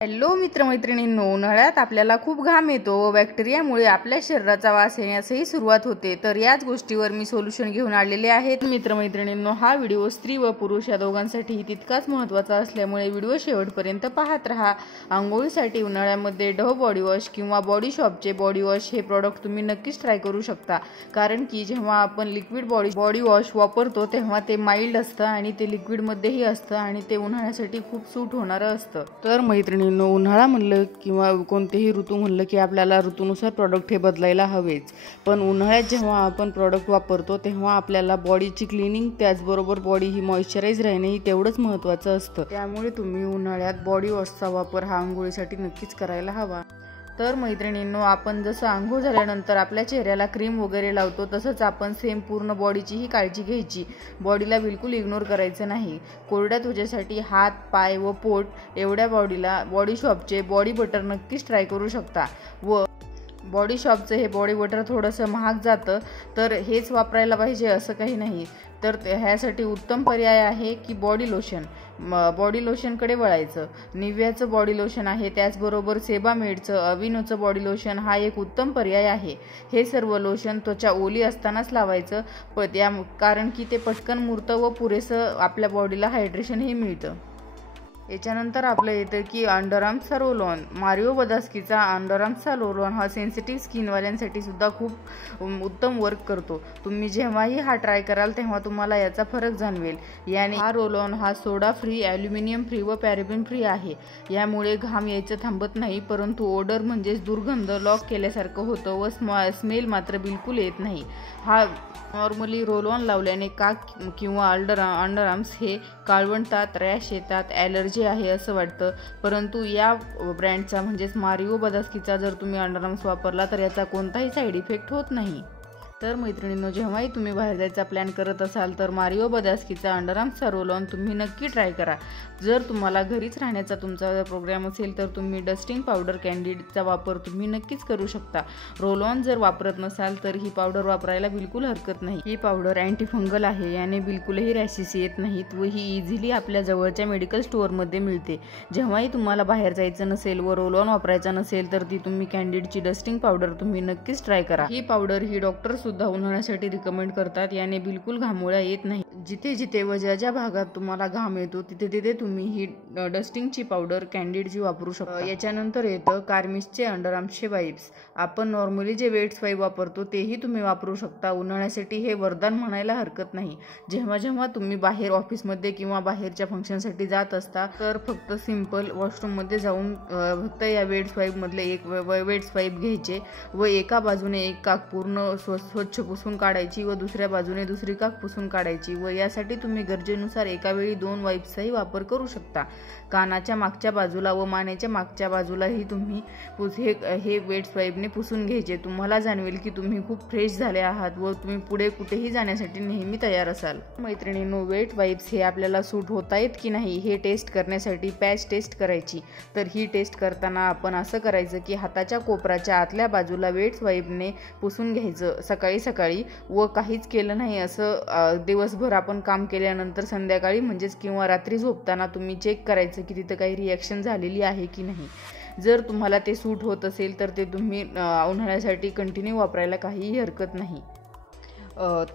Hello मित्रमैत्रिणींनो, उन्हाळ्यात आपल्याला खूप घाम येतो व बॅक्टेरियामुळे आपल्या शरीराचा वास येण्यासही सुरुवात होते। तर याच गोष्टीवर मी सोल्युशन घेऊन आलेले आहे। मित्रमैत्रिणींनो, हा व्हिडिओ स्त्री व पुरुष या दोघांसाठी तितकाच महत्त्वाचा असल्यामुळे व्हिडिओ शेवटपर्यंत पाहत राहा। आंघोळीसाठी उन्हाळ्यामध्ये डव्ह बॉडी वॉश किंवा बॉडी शॉपचे बॉडी वॉश हे प्रॉडक्ट तुम्ही नक्कीच ट्राय करू शकता, कारण की जेव्हा आपण लिक्विड बॉडी वॉश वापरतो तेव्हा ते माइल्ड असतं आणि ते लिक्विडमध्येही असतं आणि ते उन्हाळ्यासाठी खूप सूट होणारं असतं। तर मैत्रिणी, उन्हाळा म्हणलं किंवा कोणतेही ऋतू म्हणलं की आपल्याला ऋतूनुसार प्रॉडक्ट हे बदलायला हवेच। पण उन्हाळ्यात जेव्हा आपण प्रॉडक्ट वापरतो तेव्हा आपल्याला बॉडीची क्लिनिंग त्याचबरोबर बॉडी ही मॉइश्चराइज राहणे ही तेवढंच महत्त्वाचं असतं। त्यामुळे तुम्ही उन्हाळ्यात बॉडी वॉशचा वापर हा आंघोळीसाठी नक्कीच करायला हवा। तर मैत्रिणींनो, आपण जसं आंघोळ झाल्यानंतर आपल्या चेहऱ्याला क्रीम वगैरे लावतो तसंच आपण सेम पूर्ण बॉडीचीही काळजी घ्यायची। बॉडीला बिलकुल इग्नोर करायचं नाही। कोरड्या त्वचेसाठी हात, पाय व पोट एवढ्या बॉडी शॉपचे बॉडी बटर नक्कीच ट्राय करू शकता। व बॉडी शॉपचं हे बॉडी बटर थोडंसं महाग जातं, तर हेच वापरायला पाहिजे असं काही नाही। तर ह्यासाठी उत्तम पर्याय आहे की बॉडी लोशनकडे वळायचं। निव्याचं बॉडी लोशन आहे, त्याचबरोबर सेबामेडचं, अविनोचं बॉडी लोशन हा एक उत्तम पर्याय आहे। हे सर्व लोशन त्वचा ओली असतानाच लावायचं, कारण की ते पटकन मुरतं व पुरेसं आपल्या बॉडीला हायड्रेशनही मिळतं। याच्यानंतर आपलं येतं की अंडरआर्म्सचा रोल ऑन। मारिओ बदास्कीचा अंडरआर्म्सचा रोल ऑन हा सेन्सिटिव्ह स्किनवाल्यांसाठी सुद्धा खूप उत्तम वर्क करतो। तुम्ही जेव्हाही हा ट्राय कराल तेव्हा तुम्हाला याचा फरक जाणवेल। याने हा रोल ऑन हा सोडा फ्री, ॲल्युमिनियम फ्री व पॅरेबिन फ्री आहे। यामुळे घाम यायचं थांबत नाही, परंतु ओडर म्हणजेच दुर्गंध लॉक केल्यासारखं होतं व स्मेल मात्र बिलकुल येत नाही। हा नॉर्मली रोल ऑन लावल्याने काख किंवा अंडरआर्म्स हे काळवंटात, रॅश येतात, ॲलर्जी आहे असं वाटतं, परंतु या ब्रँडचा म्हणजेच मारिओ बदास्कीचा जर तुम्ही अंडरआर्म्स वापरला तर याचा कोणताही साईड इफेक्ट होत नाही। तर मैत्रिणींनो, जेव्हाही तुम्ही बाहेर जायचा प्लॅन करत असाल तर मारिओ बदास्कीचा अंडरआर्म्सचा रोल ऑन तुम्ही नक्की ट्राय करा। जर तुम्हाला घरीच राहण्याचा तुमचा प्रोग्राम असेल तर तुम्ही डस्टिंग पावडर कॅन्डिडचा वापर तुम्ही नक्कीच करू शकता। रोल ऑन जर वापरत नसाल तर ही पावडर वापरायला बिलकुल हरकत नाही। ही पावडर अँटीफंगल आहे, याने बिलकुलही रॅशेस येत नाहीत व ही इझिली आपल्या जवळच्या मेडिकल स्टोअरमध्ये मिळते। जेव्हाही तुम्हाला बाहेर जायचं नसेल व रोल ऑन वापरायचा नसेल तर ती तुम्ही कॅन्डिडची डस्टिंग पावडर तुम्ही नक्कीच ट्राय करा। ही पावडर ही डॉक्टर सुद्धा उन्हाळ्यासाठी रिकमेंड करतात। याने बिलकुल घामोळ्या येत नाही। जिथे जिथे व ज्या भागात तुम्हाला घाम येतो तिथे तिथे तुम्ही ही डस्टिंगची पावडर कॅन्डिडची वापरू शकता। याच्यानंतर येतं कार्मिसचे अंडरआर्म्सचे वाइप्स। आपण नॉर्मली जे वेट्स वाइप वापरतो तेही तुम्ही वापरू शकता। उन्हाळ्यासाठी हे वरदान म्हणायला हरकत नाही। जेव्हा जेव्हा तुम्ही बाहेर ऑफिसमध्ये किंवा बाहेरच्या फंक्शनसाठी जात असता तर फक्त सिंपल वॉशरूममध्ये जाऊन फक्त या वेट्स वाइपमधले एक वेट्स वाइप घ्यायचे व एका बाजूने एक काख पूर्ण स्वच्छ पुसून काढायची व दुसऱ्या बाजूने दुसरी काख पुसून काढायची व यासाठी तुम्ही गरजेनुसार एका वेळी 2 वाइप्सचाही वापर करू शकता। कानाच्या मागच्या बाजूला व मानेच्या मागच्या बाजूलाही तुम्ही हे वेट्स वाइपने पुसून घ्यायचे। तुम्हाला जाणवेल की तुम्ही खूप फ्रेश झाले आहात व तुम्ही पुढे कुठेही जाण्यासाठी नेहमी तयार असाल। मैत्रिणींनो, वेट वाइप्स हे आपल्याला सूट होत आहेत की नाही हे टेस्ट करण्यासाठी पॅच टेस्ट करायची। तर ही टेस्ट करताना आपण असं करायचं की हाताच्या कोपराच्या आतल्या बाजूला वेट्स वाइपने पुसून घ्यायचं सकाळी व काहीच केलं नाही असं दिवसभर आपण काम केल्यानंतर संध्याकाळी म्हणजेच किंवा रात्री झोपताना तुम्ही चेक करायचं की तिथं काही रिॲक्शन झालेली आहे की नाही। जर तुम्हाला ते सूट होत असेल तर ते तुम्ही उन्हाळ्यासाठी कंटिन्यू वापरायला काहीही हरकत नाही।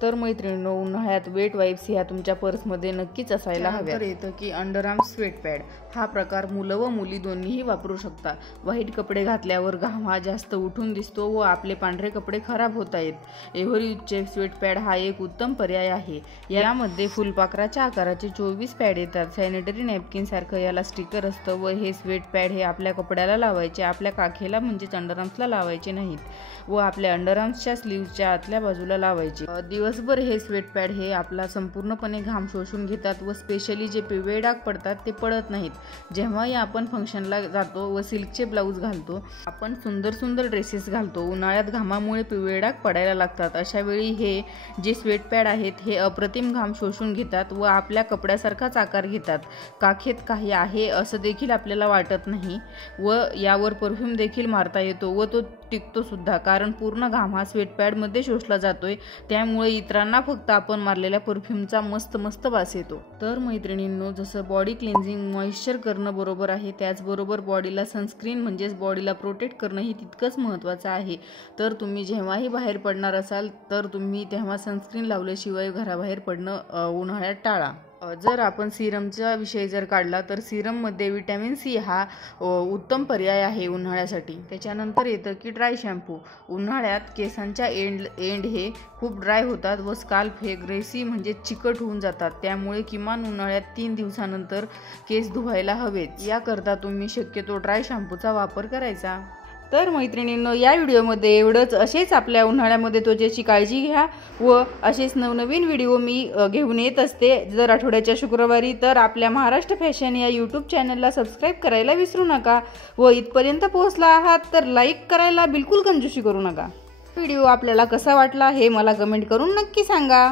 तर मैत्रिणींनो, उन्हाळ्यात वेट वाइप्स ह्या तुमच्या पर्समध्ये नक्कीच असायला हव्या। तर येतं की अंडरआर्म्स स्वेट पॅड। हा प्रकार मुलं व मुली दोन्हीही वापरू शकता। व्हाईट कपडे घातल्यावर घाम हा जास्त उठून दिसतो व आपले पांढरे कपडे खराब होत आहेत। एव्हरयूजचे स्वेट पॅड हा एक उत्तम पर्याय आहे। यामध्ये फुलपाखराच्या आकाराचे 24 पॅड येतात। सॅनिटरी नॅपकिन सारखं याला स्टिकर असतं व हे स्वेट पॅड हे आपल्या कपड्याला लावायचे, आपल्या काखेला म्हणजेच अंडरआर्म्सला लावायचे नाहीत व आपल्या अंडरआर्म्सच्या स्लीव्हच्या आतल्या बाजूला लावायचे। दिवसभर हे स्वेट पॅड हे आपला संपूर्णपणे घाम शोषून घेतात व स्पेशली जे पिवळे डाग पडतात ते पडत नाहीत। जेव्हाही आपण फंक्शनला जातो व सिल्कचे ब्लाऊज घालतो, आपण सुंदर ड्रेसेस घालतो, उन्हाळ्यात घामामुळे पिवळे डाग पडायला लागतात। अशा वेळी हे जे स्वेट पॅड आहेत हे अप्रतिम घाम शोषून घेतात व आपल्या कपड्यासारखाच आकार घेतात। काखेत काही आहे असं देखील आपल्याला वाटत नाही व यावर परफ्यूम देखील मारता येतो व तो टिकतो सुद्धा, कारण पूर्ण घाम हा स्वेट पॅडमध्ये शोषला जातोय, त्यामुळे इतरांना फक्त आपण मारलेल्या परफ्यूमचा मस्त मस्त वास येतो। तर मैत्रिणींनो, जसं बॉडी क्लेन्झिंग मॉइश्चर करणं बरोबर आहे, त्याचबरोबर बॉडीला सनस्क्रीन म्हणजेच बॉडीला प्रोटेक्ट करणं ही तितकंच महत्त्वाचं आहे। तर तुम्ही जेव्हाही बाहेर पडणार असाल तर तुम्ही तेव्हा सनस्क्रीन लावल्याशिवाय घराबाहेर पडणं उन्हाळ्यात टाळा। जर आपण सिरमचा विषय जर काढला तर सिरममध्ये विटॅमिन सी हा उत्तम पर्याय आहे उन्हाळ्यासाठी। त्याच्यानंतर येतं की ड्राय शॅम्पू। उन्हाळ्यात केसांच्या एंड हे खूप ड्राय होतात व स्काल्प हे ग्रेसी म्हणजे चिकट होऊन जातात, त्यामुळे किमान उन्हाळ्यात 3 दिवसानंतर केस धुवायला हवेत। याकरता तुम्ही शक्यतो ड्राय शॅम्पूचा वापर करायचा। तर मैत्रिणींनो, या व्हिडिओमध्ये एवढंच। असेच आपल्या उन्हाळ्यामध्ये त्वचेची काळजी घ्या व असेच नवनवीन व्हिडिओ मी घेऊन येत असते दर आठवड्याच्या शुक्रवारी। तर आपल्या महाराष्ट्र फॅशन या यूट्यूब चॅनलला सबस्क्राईब करायला विसरू नका व इथपर्यंत पोहोचला आहात तर लाईक करायला बिलकुल कंजूसी करू नका। व्हिडिओ आपल्याला कसा वाटला हे मला कमेंट करून नक्की सांगा।